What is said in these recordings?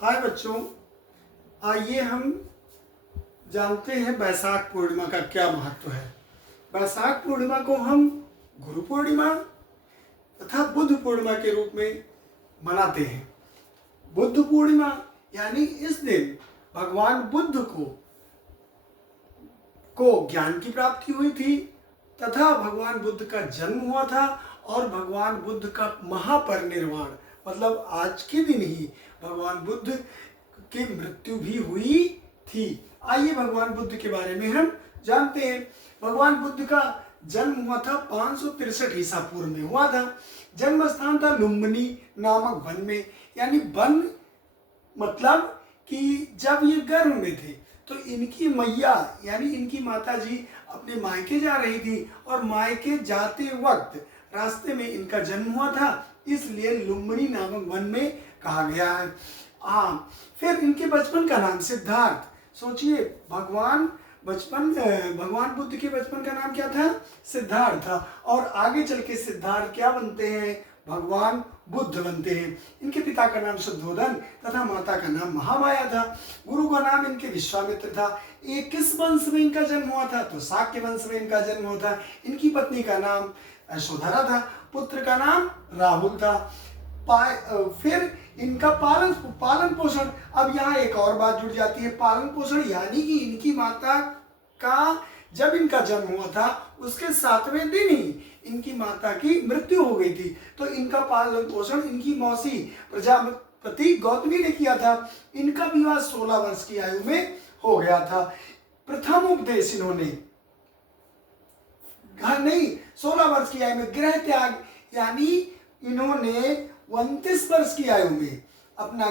हाय बच्चों, आइए हम जानते हैं बैसाख पूर्णिमा का क्या महत्व है। बैसाख पूर्णिमा को हम गुरु पूर्णिमा तथा बुद्ध पूर्णिमा के रूप में मनाते हैं। बुद्ध पूर्णिमा यानी इस दिन भगवान बुद्ध को ज्ञान की प्राप्ति हुई थी तथा भगवान बुद्ध का जन्म हुआ था और भगवान बुद्ध का महापरिनिर्वाण मतलब आज के दिन ही भगवान बुद्ध की मृत्यु भी हुई थी। आइए भगवान बुद्ध के बारे में हम जानते हैं। भगवान बुद्ध का जन्म हुआ था 563 ईसा पूर्व में हुआ था। जन्म स्थान था लुम्बिनी नामक वन में, यानी वन मतलब कि जब ये गर्भ में थे तो इनकी मैया यानी इनकी माता जी अपने मायके जा रही थी और मायके जाते वक्त रास्ते में इनका जन्म हुआ था, इसलिए लुम्बिनी नामक वन में कहा गया है। फिर इनके बचपन का नाम सिद्धार्थ। सोचिए भगवान बुद्ध के बचपन का नाम क्या था? सिद्धार्थ था। और आगे चल के सिद्धार्थ क्या बनते हैं? भगवान बुद्ध बनते हैं। इनके पिता का नाम शुद्धोधन तथा माता का नाम महामाया था। गुरु का नाम इनके विश्वामित्र था। ये किस वंश में इनका जन्म हुआ था? तो शाक्य वंश में इनका जन्म हुआ था। इनकी पत्नी का नाम यशोधरा था, पुत्र का नाम राहुल था। फिर इनका पालन पोषण, अब यहाँ एक और बात जुड़ जाती है, पालन पोषण यानी कि इनकी माता का जब इनका जन्म हुआ था उसके 7वें दिन ही इनकी माता की मृत्यु हो गई थी, तो इनका पालन पोषण इनकी मौसी प्रजापति गौतमी ने किया था। इनका विवाह 16 वर्ष की आयु में हो गया था। प्रथम उपदेश इन्होंने 16 वर्ष की आयु में गृह त्याग, यानी इन्होंने 29 वर्ष की आयु में अपना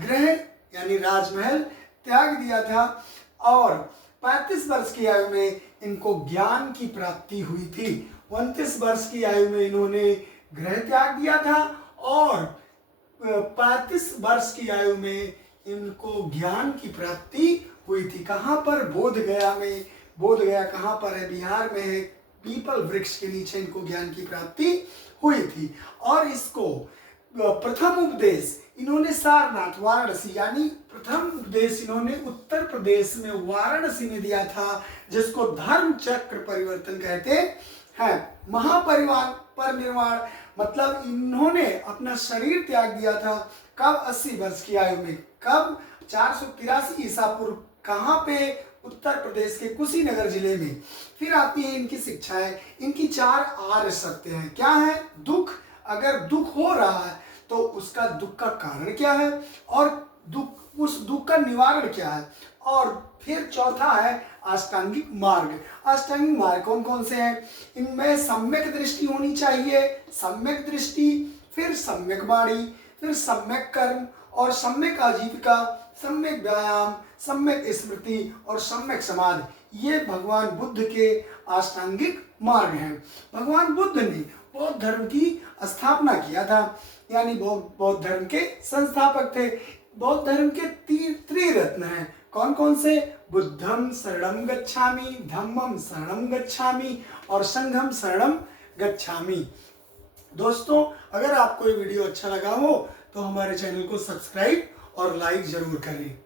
गृह यानी राजमहल त्याग दिया था और 35 वर्ष की आयु में इनको ज्ञान की प्राप्ति हुई थी। 29 वर्ष की आयु में इन्होंने गृह त्याग दिया था और 35 वर्ष की आयु में इनको ज्ञान की प्राप्ति हुई थी। कहाँ पर? बोधगया में। बोधगया कहाँ पर है? बिहार में है। पीपल वृक्ष के नीचे इनको ज्ञान की प्राप्ति हुई थी। और इसको प्रथम उपदेश इन्होंने सारनाथ वाराणसी, यानी प्रथम उपदेश इन्होंने उत्तर प्रदेश में वाराणसी में दिया था, जिसको धर्म चक्र परिवर्तन कहते हैं। महापरिनिर्वाण मतलब इन्होंने अपना शरीर त्याग दिया था। कब? 80 वर्ष की आयु में। कब? 483 ईसा पूर्व। कहाँ पे? उत्तर प्रदेश के कुशीनगर जिले में। फिर आती है इनकी शिक्षाएं। इनकी 4 आर्य सत्य हैं। क्या है? दुख, अगर दुख हो रहा है तो उसका दुख का कारण क्या है और उस दुख का निवारण क्या है। और फिर चौथा है अष्टांगिक मार्ग। अष्टांगिक मार्ग कौन कौन से हैं? इनमें सम्यक दृष्टि होनी चाहिए, सम्यक दृष्टि, फिर सम्यक वाणी, फिर सम्यक कर्म और सम्यक आजीविका, सम्यक व्यायाम, सम्यक स्मृति और सम्यक समाधि। ये भगवान बुद्ध के अष्टांगिक मार्ग हैं। भगवान बुद्ध ने बौद्ध धर्म की स्थापना किया था, यानी बौद्ध धर्म के संस्थापक थे। बौद्ध धर्म के त्रिरत्न हैं। कौन कौन से? बुद्धम शरणम गच्छामि, धम्मम शरणम गच्छामि और संघम शरणम गच्छामि। दोस्तों, अगर आपको ये वीडियो अच्छा लगा हो तो हमारे चैनल को सब्सक्राइब और लाइक जरूर करें।